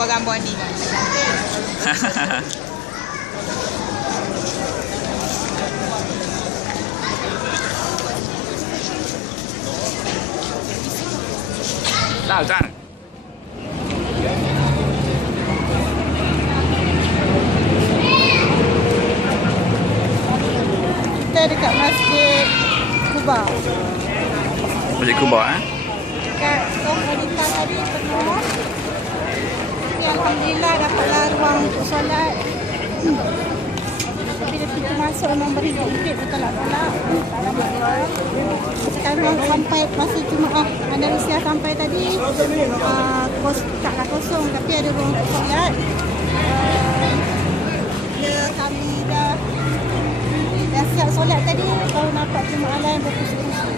nampak gambar ni kan. Tahu tak? Kita dekat Masjid Kuba. Masjid Kuba Dekat Tong Wanita tadi penuh. Tapi alhamdulillah dapatlah ruang untuk solat. Tapi dia pintu masuk memang berhimpit betul lah solat. Sekarang sampai masih Jumaah Andalusia sampai tadi taklah kosong tapi ada ruang untuk solat. Kami dah siap solat tadi baru nampak jemaah lain berkusuk-kusuk.